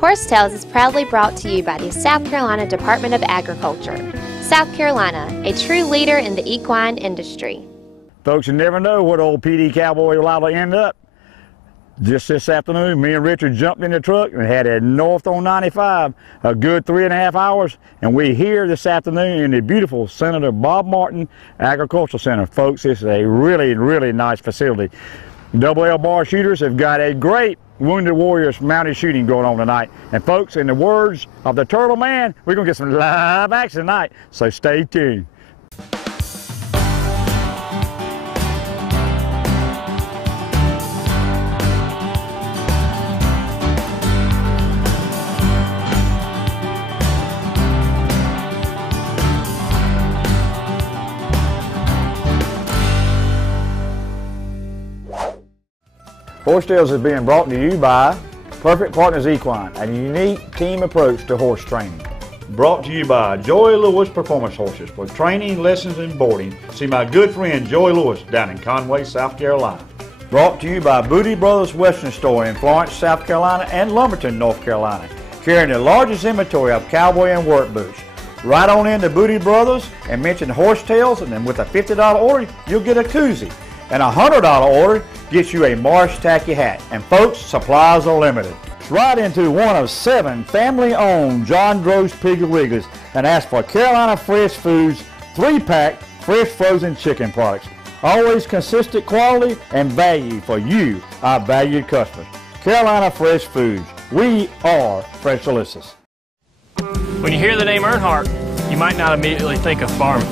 Horsetails is proudly brought to you by the South Carolina Department of Agriculture. South Carolina, a true leader in the equine industry. Folks, you never know what old Pee Dee Cowboy will liable to end up. Just this afternoon, me and Richard jumped in the truck and headed north on 95, a good 3.5 hours, and we're here this afternoon in the beautiful Senator Bob Martin Agricultural Center. Folks, this is a really, really nice facility. Double L bar shooters have got a great Wounded Warriors mounted shooting going on tonight. And folks, in the words of the Turtle Man, we're going to get some live action tonight, so stay tuned. Horsetails is being brought to you by Perfect Partners Equine, a unique team approach to horse training. Brought to you by Joy Lewis Performance Horses for training, lessons, and boarding. See my good friend Joy Lewis down in Conway, South Carolina. Brought to you by Booty Brothers Western Store in Florence, South Carolina and Lumberton, North Carolina, carrying the largest inventory of cowboy and work boots. Right on into Booty Brothers and mention Horsetails, and then with a $50 order, you'll get a koozie. And a $100 order gets you a Marsh Tacky hat. And folks, supplies are limited. Right into one of 7 family-owned John Dro's Piggly Wigglies and ask for Carolina Fresh Foods 3-pack fresh frozen chicken products. Always consistent quality and value for you, our valued customers. Carolina Fresh Foods. We are Fresh Delicious. When you hear the name Earnhardt, you might not immediately think of farming.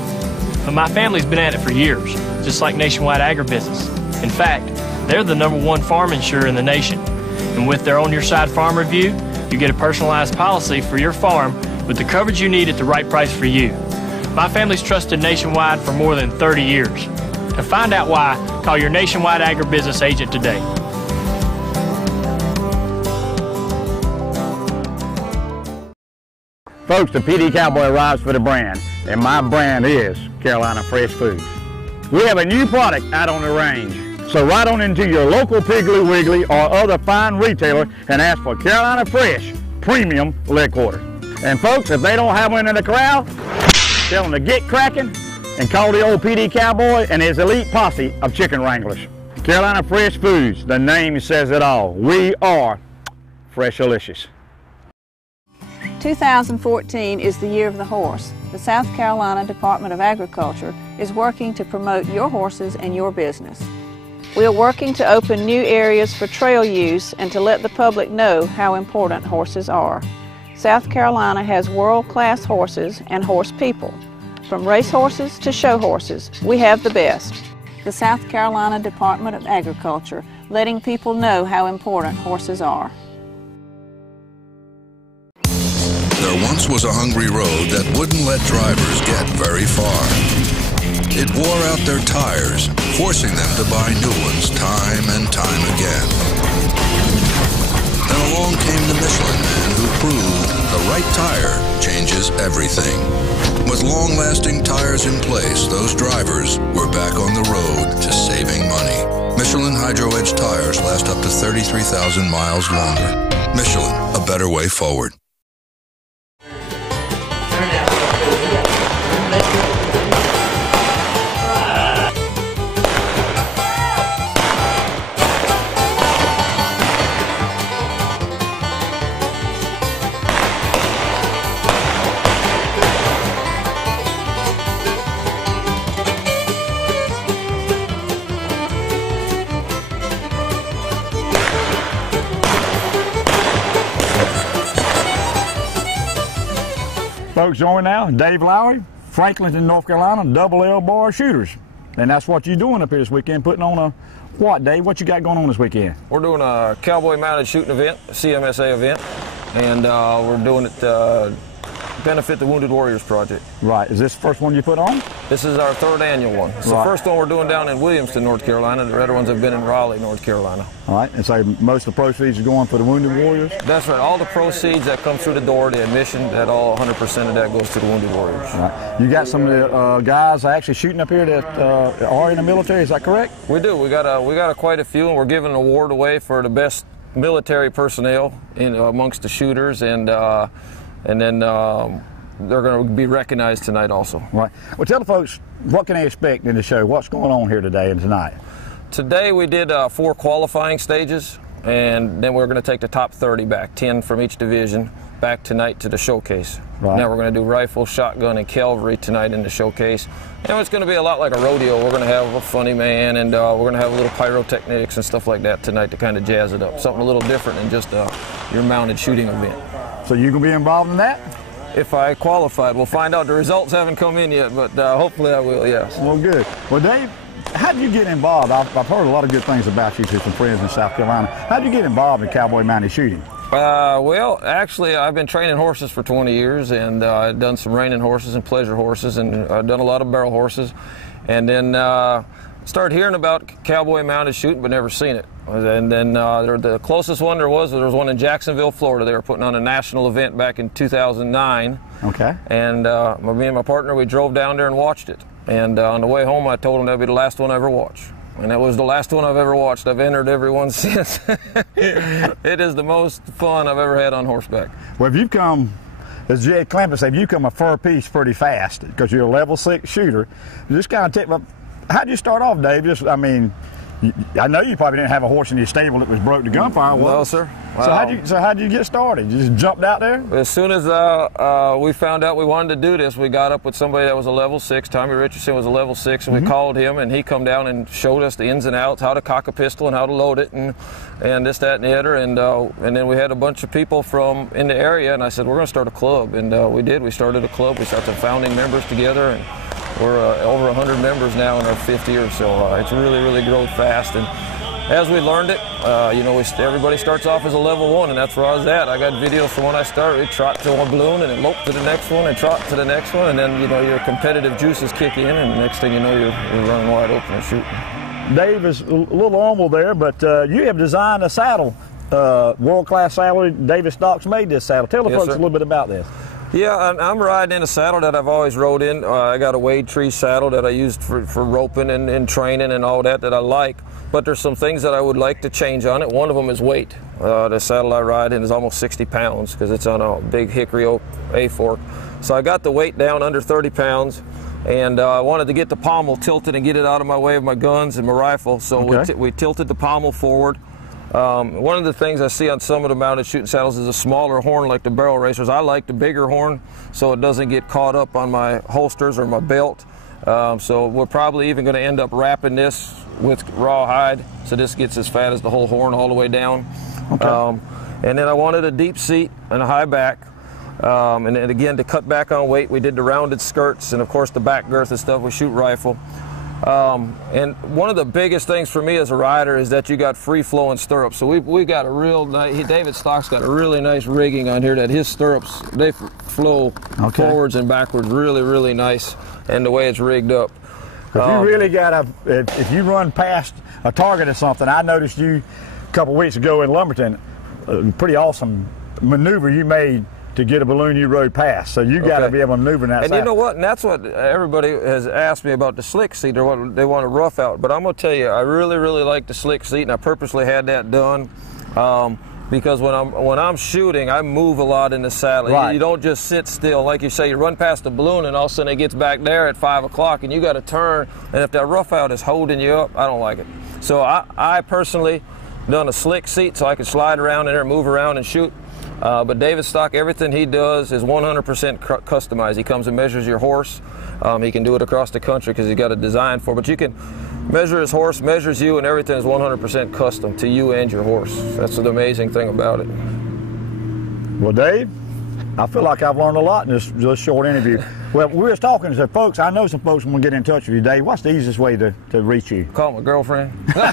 But my family's been at it for years, just like Nationwide Agribusiness. In fact, they're the #1 farm insurer in the nation. And with their On Your Side Farm Review, you get a personalized policy for your farm with the coverage you need at the right price for you. My family's trusted Nationwide for more than 30 years. To find out why, call your Nationwide Agribusiness agent today. Folks, the Pee Dee Cowboy arrives for the brand, and my brand is Carolina Fresh Foods. We have a new product out on the range, so right on into your local Piggly Wiggly or other fine retailer and ask for Carolina Fresh Premium Leg Quarters. And folks, if they don't have one in the corral, tell them to get cracking and call the old Pee Dee Cowboy and his elite posse of chicken wranglers. Carolina Fresh Foods, the name says it all. We are Fresh Delicious. 2014 is the year of the horse. The South Carolina Department of Agriculture is working to promote your horses and your business. We are working to open new areas for trail use and to let the public know how important horses are. South Carolina has world-class horses and horse people. From race horses to show horses, we have the best. The South Carolina Department of Agriculture, letting people know how important horses are. There once was a hungry road that wouldn't let drivers get very far. It wore out their tires, forcing them to buy new ones time and time again. Then along came the Michelin Man who proved the right tire changes everything. With long-lasting tires in place, those drivers were back on the road to saving money. Michelin Hydro Edge tires last up to 33,000 miles longer. Michelin, a better way forward. Folks, join now, Dave Lowry, Franklinton, North Carolina, Double L bar shooters. And that's what you're doing up here this weekend, putting on a, what, Dave? What you got going on this weekend? We're doing a cowboy mounted shooting event, a CMSA event, and we're doing it to benefit the Wounded Warriors Project. Right. Is this the first one you put on? This is our 3rd annual one. It's the first one we're doing down in Williamston, North Carolina. The other ones have been in Raleigh, North Carolina. All right. And so most of the proceeds are going for the Wounded Warriors? That's right. All the proceeds that come through the door, the admission, that all 100% of that goes to the Wounded Warriors. All right. You got some of the guys actually shooting up here that are in the military. Is that correct? We do. We got quite a few, and we're giving an award away for the best military personnel amongst the shooters, and then they're going to be recognized tonight also. Right. Well, tell the folks, what can they expect in the show? What's going on here today and tonight? Today we did 4 qualifying stages, and then we're going to take the top 30 back, 10 from each division, back tonight to the showcase. Right. Now we're going to do rifle, shotgun, and cavalry tonight in the showcase. And it's going to be a lot like a rodeo. We're going to have a funny man, and we're going to have a little pyrotechnics and stuff like that tonight to kind of jazz it up. Something a little different than just your mounted shooting event. So you going to be involved in that? If I qualified, we'll find out. The results haven't come in yet, but hopefully I will, yes. Well, good. Well, Dave, how did you get involved? I've heard a lot of good things about you through some friends in South Carolina. How did you get involved in cowboy mounted shooting? Well, actually, I've been training horses for 20 years, and I've done some reining horses and pleasure horses, and I've done a lot of barrel horses. And then started hearing about cowboy mounted shooting, but never seen it. And then the closest one there was one in Jacksonville, Florida. They were putting on a national event back in 2009. Okay. And me and my partner, we drove down there and watched it. And on the way home, I told him that'd be the last one I ever watched. And that was the last one I've ever watched. I've entered every one since. It is the most fun I've ever had on horseback. Well, if you come, as Jed Clampett said, you come a fur piece pretty fast because you're a level 6 shooter. Just kind of take, how'd you start off, Dave? Just, I mean, I know you probably didn't have a horse in your stable that was broke to gunfire. No, sir. Wow. So how'd you get started? You just jumped out there? As soon as we found out we wanted to do this, we got up with somebody that was a level 6. Tommy Richardson was a level 6, and we called him, and he come down and showed us the ins and outs, how to cock a pistol and how to load it, and this, that, and the other. And then we had a bunch of people from in the area, and I said, we're going to start a club. And we did. We started a club. We started some founding members together, and we're over 100 members now in our 5th year. So it's really, really grown fast. And as we learned it, everybody starts off as a level 1, and that's where I was at. I got videos from when I started. We trot to one balloon and then lope to the next one and trot to the next one, and then your competitive juices kick in, and the next thing you know, you're running wide open and shooting. Dave is a little humble there, but you have designed a saddle, world-class saddle. David Stocks made this saddle. Tell the folks a little bit about this. Yeah, I'm riding in a saddle that I've always rode in. I got a Wade Tree saddle that I used for roping and training and all that I like. But there's some things that I would like to change on it. One of them is weight. The saddle I ride in is almost 60 pounds because it's on a big hickory oak A-fork. So I got the weight down under 30 pounds. And I wanted to get the pommel tilted and get it out of my way of my guns and my rifle. So we tilted the pommel forward. One of the things I see on some of the mounted shooting saddles is a smaller horn like the barrel racers. I like the bigger horn so it doesn't get caught up on my holsters or my belt. So we're probably even going to end up wrapping this with raw hide so this gets as fat as the whole horn all the way down. Okay. And then I wanted a deep seat and a high back. And then again, to cut back on weight, we did the rounded skirts and of course the back girth and stuff. We shoot rifle. And one of the biggest things for me as a rider is that you got free-flowing stirrups. So we got a real nice, David Stock's got a really nice rigging on here that his stirrups, they flow forwards and backwards really, really nice, and the way it's rigged up. If you really got if you run past a target or something, I noticed you a couple weeks ago in Lumberton, a pretty awesome maneuver you made to get a balloon you rode past. So you got to be able to maneuver in that. And you know what? And that's what everybody has asked me about the slick seat, or what they want to rough out. But I'm going to tell you, I really, really like the slick seat, and I purposely had that done because when I'm shooting, I move a lot in the saddle. Right. You don't just sit still. Like you say, you run past the balloon, and all of a sudden it gets back there at 5 o'clock, and you got to turn. And if that rough out is holding you up, I don't like it. So I personally done a slick seat so I can slide around in there, move around, and shoot. But David Stock, everything he does is 100% customized. He comes and measures your horse. He can do it across the country because he's got a design for it. But you can measure his horse, measures you, and everything is 100% custom to you and your horse. That's the amazing thing about it. Well, Dave, I feel like I've learned a lot in this short interview. Well, we were talking to folks. I know some folks want to get in touch with you, Dave. What's the easiest way to reach you? Call my girlfriend. I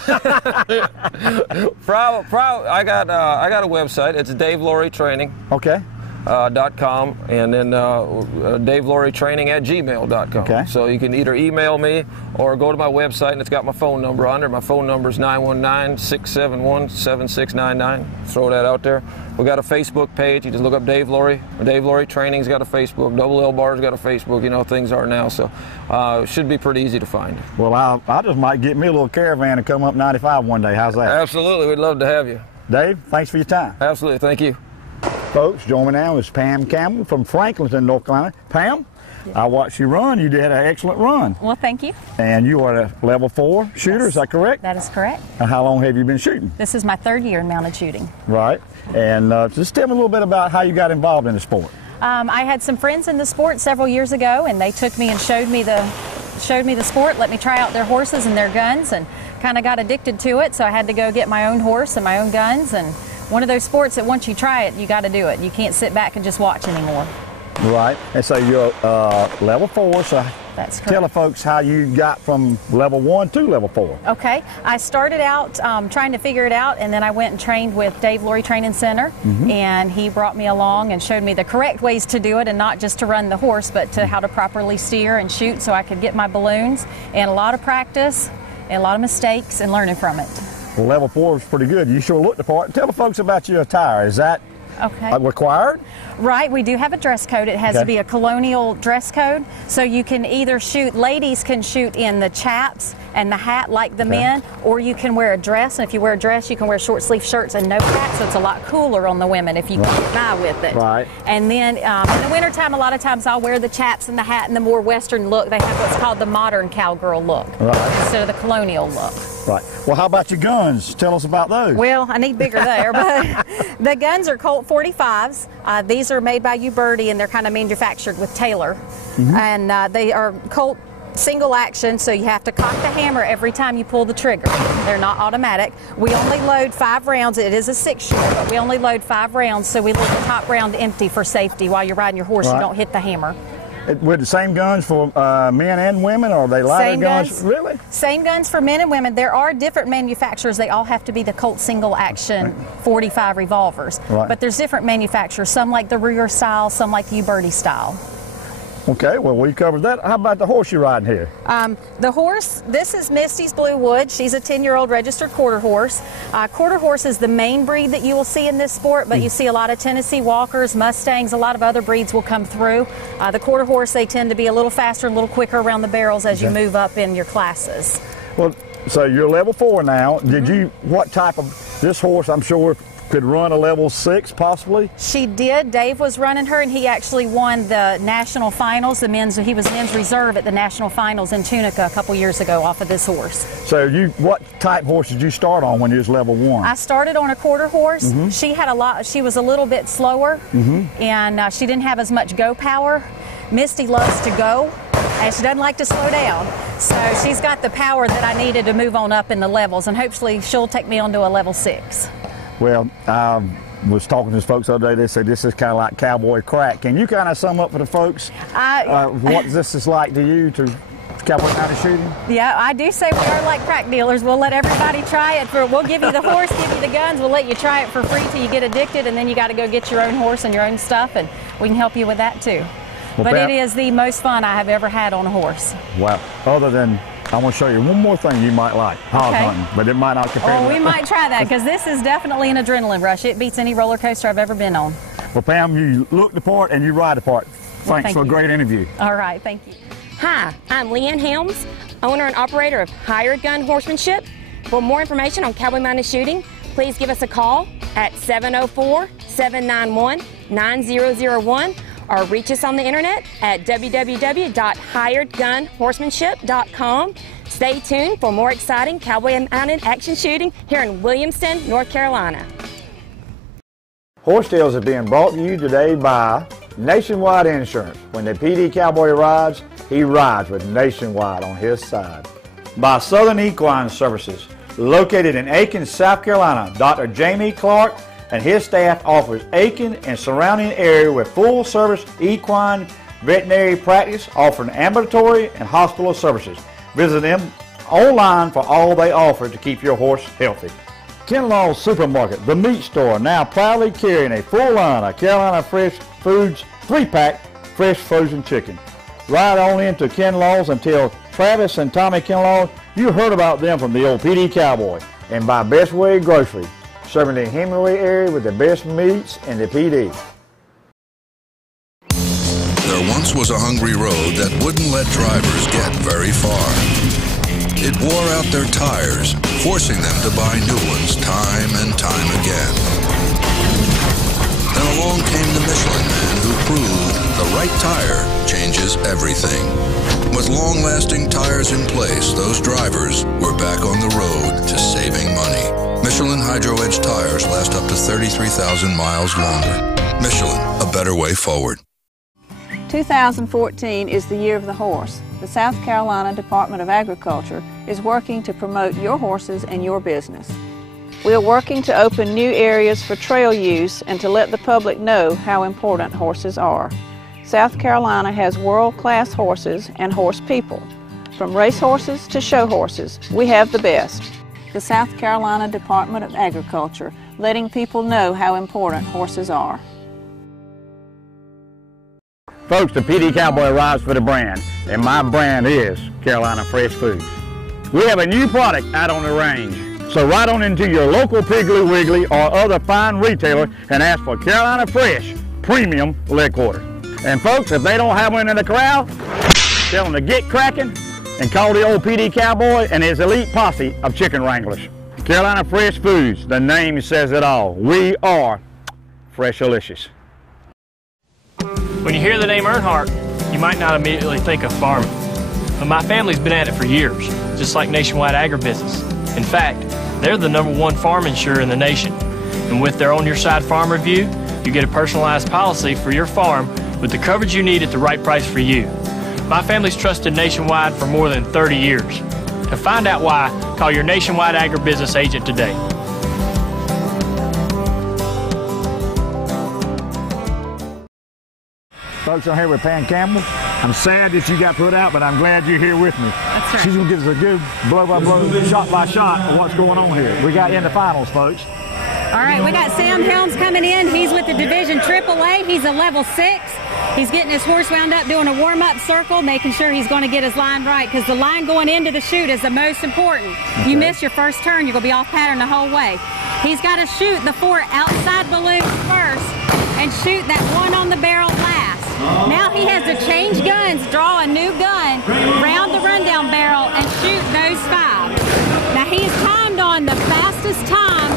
got a website. It's Dave Lowry Training. Okay. .com, and then DaveLowryTraining@gmail.com. Okay. So you can either email me or go to my website, and it's got my phone number on there. My phone number is 919-671-7699. Throw that out there. We got a Facebook page. You just look up Dave Lowry. Dave Lowry Training's got a Facebook. Double L Bar's got a Facebook. You know, things are now. So it should be pretty easy to find. Well, I just might get me a little caravan and come up 95 one day. How's that? Absolutely. We'd love to have you. Dave, thanks for your time. Absolutely, thank you. Folks, join me now is Pam Campbell from Franklinton, North Carolina. Pam, I watched you run. You did an excellent run. Well, thank you. And you are a level 4 shooter, Yes, is that correct? That is correct. And how long have you been shooting? This is my 3rd year in mounted shooting. Right. And just tell me a little bit about how you got involved in the sport. I had some friends in the sport several years ago, and they took me and showed me the sport, let me try out their horses and their guns, and kind of got addicted to it. So I had to go get my own horse and my own guns, and one of those sports that once you try it, you got to do it. You can't sit back and just watch anymore. Right. And so you're level 4, so That's correct. tell the folks how you got from level 1 to level 4. Okay. I started out trying to figure it out, and then I went and trained with Dave Lowry Training Center, and he brought me along and showed me the correct ways to do it, and not just to run the horse, but to how to properly steer and shoot so I could get my balloons, and a lot of practice and a lot of mistakes and learning from it. Well, level 4 is pretty good. You sure looked the part. Tell the folks about your attire. Is that required? Right, we do have a dress code. It has to be a colonial dress code. So you can either shoot, ladies can shoot in the chaps and the hat like the men, or you can wear a dress. And if you wear a dress, you can wear short sleeve shirts and no hat, so it's a lot cooler on the women if you can get by with it. Right. And then in the wintertime, a lot of times I'll wear the chaps and the hat and the more Western look. They have what's called the modern cowgirl look instead of the colonial look. Right. Well, how about your guns? Tell us about those. Well, I need bigger there, but the guns are Colt 45s. These are made by Uberti, and they're kind of manufactured with Taylor. And they are Colt single action, so you have to cock the hammer every time you pull the trigger. They're not automatic. We only load 5 rounds. It is a 6-shooter, but we only load 5 rounds, so we leave the top round empty for safety while you're riding your horse. You don't hit the hammer. With the same guns for men and women, or are they lighter Same guns? Really? Same guns for men and women. There are different manufacturers. They all have to be the Colt single action 45 revolvers. But there's different manufacturers. Some like the Ruger style, some like the Uberti style. Okay, well, we covered that. How about the horse you're riding here? The horse, this is Misty's Blue Wood. She's a 10-year-old registered quarter horse. Quarter horse is the main breed that you will see in this sport, but you see a lot of Tennessee Walkers, Mustangs, a lot of other breeds will come through. The quarter horse, they tend to be a little faster, a little quicker around the barrels as you move up in your classes. Well, so you're level 4 now. Did you, what type of, this horse, I'm sure, could run a level 6 possibly? She did. Dave was running her, and he actually won the national finals. He was men's reserve at the national finals in Tunica a couple years ago off of this horse. So what type horse did you start on when you was level 1? I started on a quarter horse. She was a little bit slower, and she didn't have as much go power. Misty loves to go, and she doesn't like to slow down. So she's got the power that I needed to move on up in the levels, and hopefully she'll take me on to a level 6. Well, I was talking to folks the other day. They said this is kind of like cowboy crack. Can you kind of sum up for the folks what this is like to you, to cowboy kind of shooting? Yeah, I do say we are like crack dealers. We'll let everybody try it. We'll give you the horse, give you the guns. We'll let you try it for free till you get addicted, and then you got to go get your own horse and your own stuff, and we can help you with that too. Well, but it is the most fun I have ever had on a horse. Wow. Other than, I want to show you one more thing you might like, hog hunting, but it might not compare to we might try that, because this is definitely an adrenaline rush. It beats any roller coaster I've ever been on. Well, Pam, you look the part and you ride the part. Thanks for a great interview. All right, thank you. Hi, I'm Leanne Helms, owner and operator of Hired Gun Horsemanship. For more information on cowboy-minded shooting, please give us a call at 704-791-9001, or reach us on the internet at www.hiredgunhorsemanship.com. Stay tuned for more exciting cowboy-mounted action shooting here in Williamston, North Carolina. Horse Tales is being brought to you today by Nationwide Insurance. When the Pee Dee Cowboy rides, he rides with Nationwide on his side. By Southern Equine Services, located in Aiken, South Carolina. Dr. Jamie Clark and his staff offers Aiken and surrounding area with full-service equine veterinary practice, offering ambulatory and hospital services. Visit them online for all they offer to keep your horse healthy. Ken Law's Supermarket, the meat store, now proudly carrying a full line of Carolina Fresh Foods 3-pack fresh frozen chicken. Ride on into Ken Law's and tell Travis and Tommy Ken Law you heard about them from the old Pee Dee Cowboy. And by Best Way Grocery, serving the Hemingway area with the best meats in the Pee Dee. There once was a hungry road that wouldn't let drivers get very far. It wore out their tires, forcing them to buy new ones time and time again. Then along came the Michelin Man who proved the right tire changes everything. With long-lasting tires in place, those drivers were back on the road to saving money. Michelin Hydro Edge tires last up to 33,000 miles longer. Michelin, a better way forward. 2014 is the year of the horse. The South Carolina Department of Agriculture is working to promote your horses and your business. We are working to open new areas for trail use and to let the public know how important horses are. South Carolina has world-class horses and horse people. From race horses to show horses, we have the best. The South Carolina Department of Agriculture, letting people know how important horses are. Folks, the Pee Dee Cowboy arrives for the brand, and my brand is Carolina Fresh Foods. We have a new product out on the range, so ride on into your local Piggly Wiggly or other fine retailer and ask for Carolina Fresh Premium Leg Quarter. And folks, if they don't have one in the corral, tell them to get cracking and call the old Pee Dee Cowboy and his elite posse of chicken wranglers. Carolina Fresh Foods, the name says it all. We are Freshalicious. When you hear the name Earnhardt, you might not immediately think of farming. But my family's been at it for years, just like Nationwide Agribusiness. In fact, they're the #1 farm insurer in the nation. And with their On Your Side Farm Review, you get a personalized policy for your farm with the coverage you need at the right price for you. My family's trusted Nationwide for more than 30 years. To find out why, call your Nationwide Agribusiness agent today. Folks, I'm here with Pam Campbell. I'm sad that you got put out, but I'm glad you're here with me. That's right. She's going to give us a good blow-by-blow, shot-by-shot of what's going on here. We got in the finals, folks. All right, we got Sam Helms coming in. He's with the Division AAA. He's a level 6. He's getting his horse wound up, doing a warm-up circle, making sure he's going to get his line right, because the line going into the chute is the most important. Okay. You miss your first turn, you're going to be off pattern the whole way. He's got to shoot the 4 outside balloons first and shoot that one on the barrel last. Now he has to change guns, draw a new gun, round the rundown barrel, and shoot those 5. Now he's timed on the fastest time.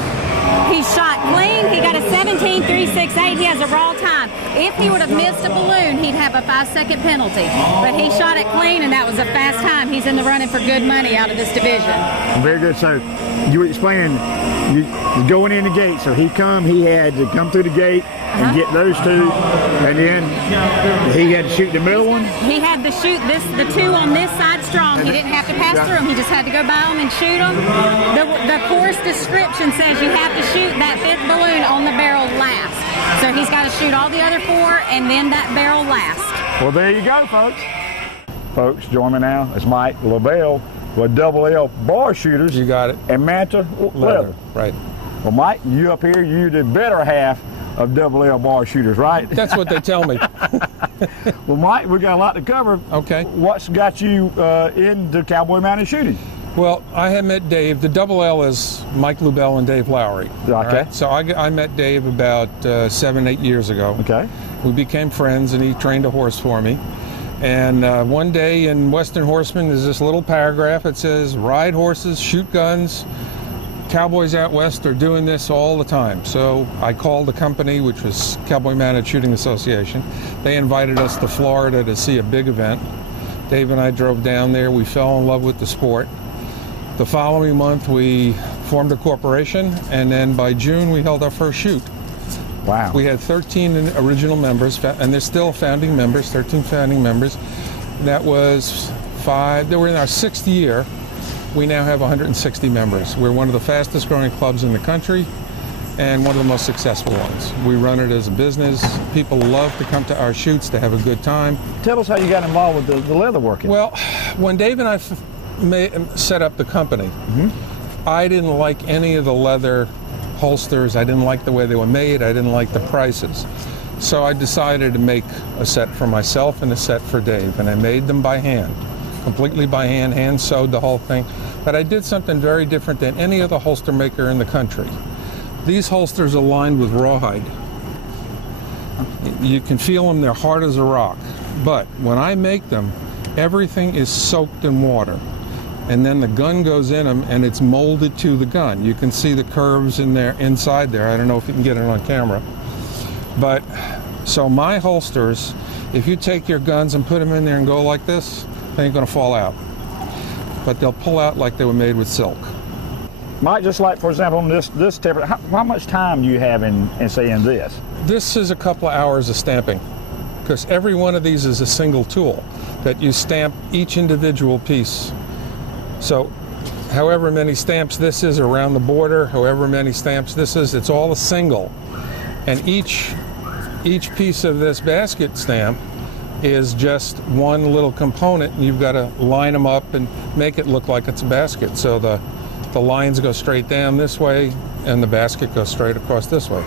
He shot clean. He got a 17.368. He has a raw time. If he would have missed a balloon, he'd have a 5-second penalty. But he shot it clean, and that was a fast time. He's in the running for good money out of this division. Very good. So you were explaining, you going in the gate. So he had to come through the gate and get those 2, and then he had to shoot the middle one? He had to shoot the 2 on this side strong. He didn't have to pass through them. He just had to go by them and shoot them. The course description says you have to shoot that 5th balloon on the barrel last. So he's got to shoot all the other 4 and then that barrel last. Well, there you go, folks. Folks, join me now. It's Mike LaBelle with Double L bar shooters. You got it. And Manta Leather. Right. Well, Mike, you up here, you the better half of Double L bar shooters, right? That's what they tell me. Well, Mike, we got a lot to cover. Okay. What's got you into cowboy mounted shooting? Well, I had met Dave. The Double L is Mike LaBelle and Dave Lowry. Okay. Right? So I met Dave about 7-8 years ago. Okay. We became friends, and he trained a horse for me. And one day in Western Horseman, there's this little paragraph. It says, ride horses, shoot guns. Cowboys out west are doing this all the time. So I called the company, which was Cowboy Mounted Shooting Association. They invited us to Florida to see a big event. Dave and I drove down there. We fell in love with the sport. The following month, we formed a corporation, and then by June, we held our first shoot. Wow. We had 13 original members, and they're still founding members, 13 founding members. That was 5, they were in our 6th year. We now have 160 members. We're one of the fastest growing clubs in the country and one of the most successful ones. We run it as a business. People love to come to our shoots to have a good time. Tell us how you got involved with the leatherworking. Well, when Dave and I set up the company, I didn't like any of the leather holsters. I didn't like the way they were made. I didn't like the prices. So I decided to make a set for myself and a set for Dave, and I made them by hand. Completely by hand, hand sewed the whole thing. But I did something very different than any other holster maker in the country. These holsters are lined with rawhide. You can feel them, they're hard as a rock. But when I make them, everything is soaked in water. and then the gun goes in them, and it's molded to the gun. You can see the curves in there, inside there. I don't know if you can get it on camera. But, so my holsters, if you take your guns and put them in there and go like this, they ain't gonna fall out. But they'll pull out like they were made with silk. Mike, just like, for example, on this temper, how much time do you have in saying this? This is a couple of hours of stamping, because every one of these is a single tool that you stamp each individual piece. So however many stamps this is around the border, however many stamps this is, it's all a single. And each piece of this basket stamp is just one little component, and you've got to line them up and make it look like it's a basket. So the lines go straight down this way, and the basket goes straight across this way.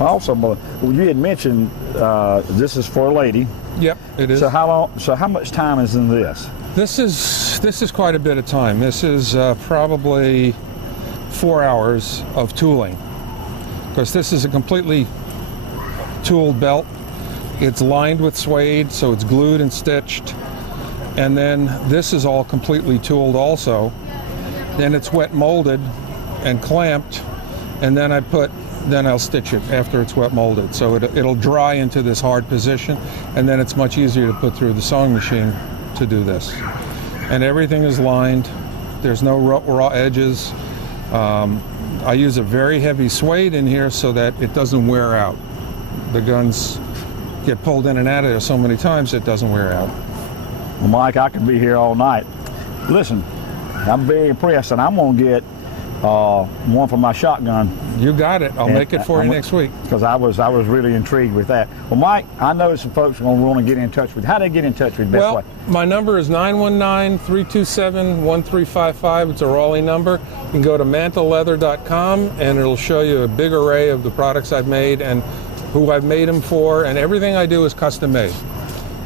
Also, you had mentioned this is for a lady. Yep, it is. So how much time is in this? This is quite a bit of time. This is probably 4 hours of tooling, because this is a completely tooled belt. It's lined with suede, so it's glued and stitched. And then this is all completely tooled also. Then it's wet molded and clamped, and then I'll stitch it after it's wet molded. So it'll dry into this hard position, and then it's much easier to put through the sewing machine to do this. And everything is lined. There's no raw edges. I use a very heavy suede in here so that it doesn't wear out. The guns get pulled in and out of there so many times it doesn't wear out. Well, Mike, I could be here all night. Listen, I'm very impressed, and I'm going to get one for my shotgun. You got it. I'll make it for you next week. Because I was really intrigued with that. Well, Mike, I know some folks are going to want to get in touch with you. How do they get in touch with you? Best way? My number is 919-327-1355. It's a Raleigh number. You can go to mantleleather.com, and it'll show you a big array of the products I've made and who I've made them for, and everything I do is custom made.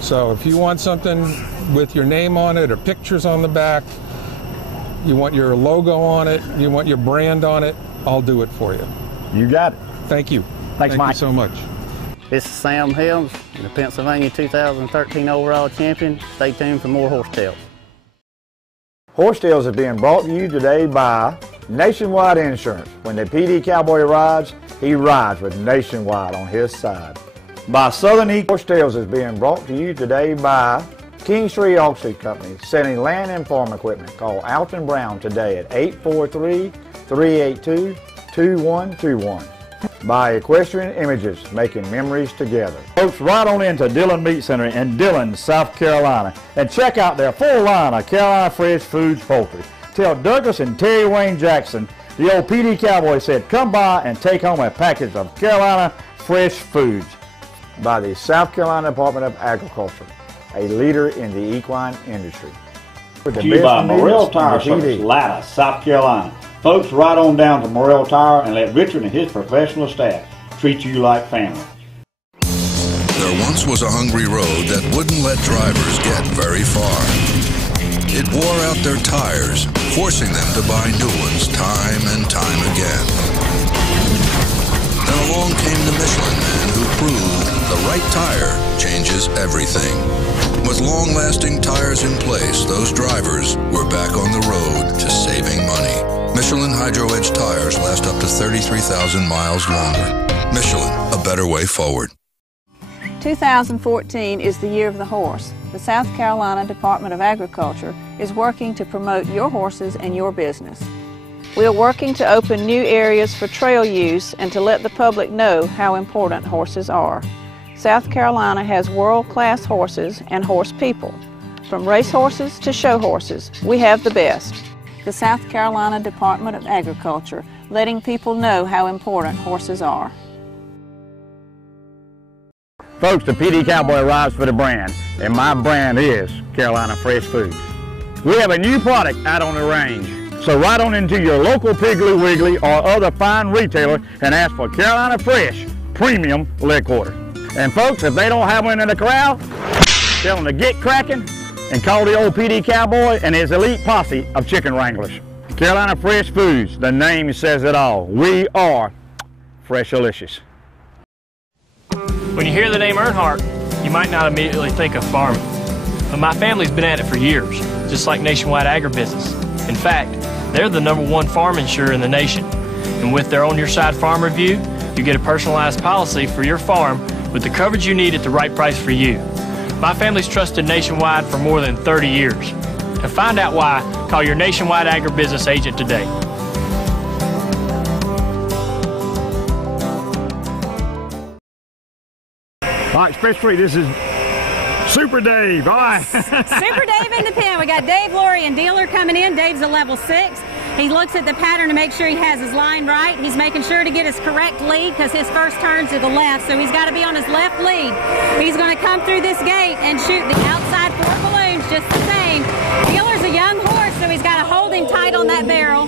So if you want something with your name on it or pictures on the back, you want your logo on it, you want your brand on it, I'll do it for you. You got it. Thank you. Thanks, Mike. Thank you so much. This is Sam Helms, the Pennsylvania 2013 overall champion. Stay tuned for more Horse Tales. Horse Tales is being brought to you today by Nationwide Insurance. When the Pee Dee Cowboy rides, he rides with Nationwide on his side. By Southern East, Horse Tales is being brought to you today by Kingstree Auction Company, selling land and farm equipment. Call Alton Brown today at 843-382-2121. By Equestrian Images, making memories together. Folks, right on into Dillon Meat Center in Dillon, South Carolina, and check out their full line of Carolina Fresh Foods poultry. Tell Douglas and Terry Wayne Jackson the old Pee Dee Cowboy said, come by and take home a package of Carolina Fresh Foods by the South Carolina Department of Agriculture, a leader in the equine industry. To you by Morrell Tire Service, Latta, South Carolina. Folks, ride on down to Morrell Tire and let Richard and his professional staff treat you like family. There once was a hungry road that wouldn't let drivers get very far. It wore out their tires, forcing them to buy new ones time and time again. Then along came the Michelin Man who proved the right tire changes everything. With long-lasting tires in place, those drivers were back on the road to saving money. Michelin Hydro Edge tires last up to 33,000 miles longer. Michelin, a better way forward. 2014 is the year of the horse. The South Carolina Department of Agriculture is working to promote your horses and your business. We are working to open new areas for trail use and to let the public know how important horses are. South Carolina has world-class horses and horse people. From race horses to show horses, we have the best. The South Carolina Department of Agriculture, letting people know how important horses are. Folks, the Pee Dee Cowboy rides for the brand, and my brand is Carolina Fresh Foods. We have a new product out on the range, so ride on into your local Piggly Wiggly or other fine retailer and ask for Carolina Fresh Premium Leg Quarter. And folks, if they don't have one in the corral, tell them to get cracking and call the old Pee Dee Cowboy and his elite posse of chicken wranglers. Carolina Fresh Foods, the name says it all. We are Freshalicious. When you hear the name Earnhardt, you might not immediately think of farming. But my family's been at it for years, just like Nationwide Agribusiness. In fact, they're the #1 farm insurer in the nation. And with their On Your Side Farm Review, you get a personalized policy for your farm with the coverage you need at the right price for you. My family's trusted Nationwide for more than 30 years. To find out why, call your Nationwide agribusiness agent today. All right, Special Treat, this is Super Dave. All right. Super Dave in the pen. We got Dave Lowry and dealer coming in. Dave's a level 6. He looks at the pattern to make sure he has his line right. He's making sure to get his correct lead because his first turn's to the left, so he's got to be on his left lead. He's going to come through this gate and shoot the outside 4 balloons just the same. Dealer's a young horse, so he's got to hold him tight on that barrel.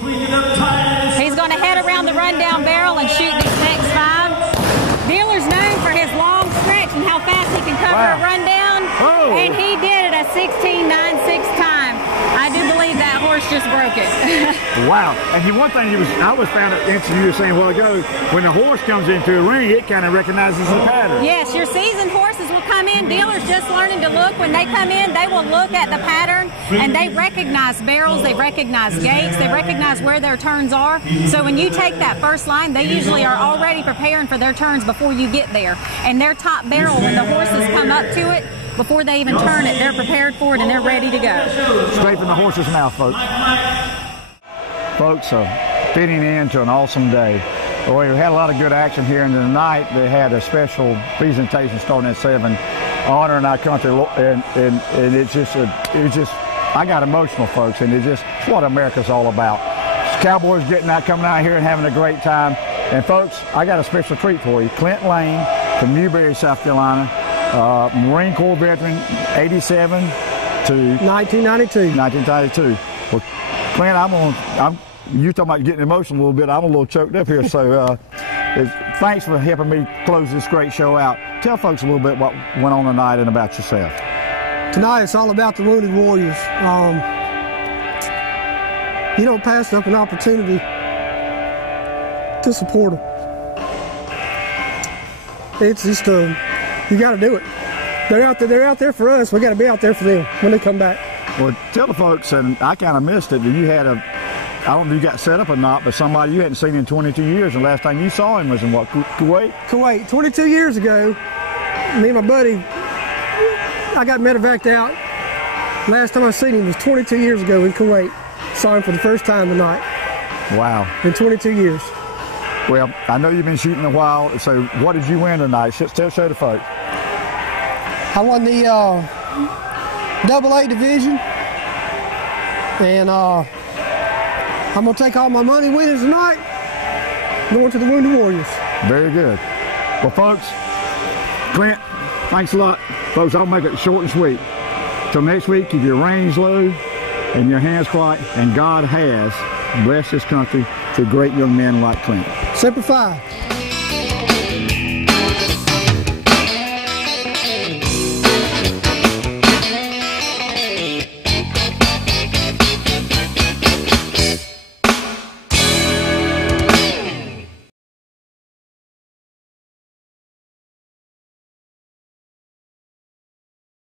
He's going to head around the rundown barrel and shoot these next 5. Dealer's known for his long stretch and how fast he can cover a rundown, and he did it a 16.96 time. I do believe that horse just broke it. Wow. And the one thing I was found interesting, you were saying a while ago, when the horse comes into a ring, it kind of recognizes the pattern. Yes, your seasoned horses will come in. Dealers just learning to look. When they come in, they will look at the pattern, and they recognize barrels, they recognize gates, they recognize where their turns are. So when you take that first line, they usually are already preparing for their turns before you get there. And their top barrel, when the horses come up to it, before they even turn it, they're prepared for it and they're ready to go. Straight from the horse's mouth, folks. Folks, fitting into an awesome day. Well, we had a lot of good action here, and tonight they had a special presentation starting at 7, honoring our country, and it's just, I got emotional, folks, and it's what America's all about. Cowboys coming out here and having a great time. And folks, I got a special treat for you. Clint Lane from Newberry, South Carolina. Marine Corps veteran, 87 to 1992. Well, Clint, you talking about getting emotional a little bit. I'm a little choked up here. So thanks for helping me close this great show out. Tell folks a little bit what went on tonight and about yourself. Tonight it's all about the wounded warriors. You don't pass up an opportunity to support them. It's just you got to do it. They're out there for us. We got to be out there for them when they come back. Well, tell the folks, and I kind of missed it, that you had I don't know if you got set up or not, but somebody you hadn't seen in 22 years, and the last time you saw him was in what, Kuwait? Kuwait. 22 years ago, me and my buddy, I got medevaced out. Last time I seen him was 22 years ago in Kuwait. Saw him for the first time tonight. Wow. In 22 years. Well, I know you've been shooting a while, so what did you win tonight? Show the folks. I won the AA division, and I'm going to take all my money winnings tonight, going to the Wounded Warriors. Very good. Well, folks, Clint, thanks a lot. Folks, I'll make it short and sweet. Till next week, keep your reins low and your hands quiet, and God has blessed this country through great young men like Clint. Semper Fi.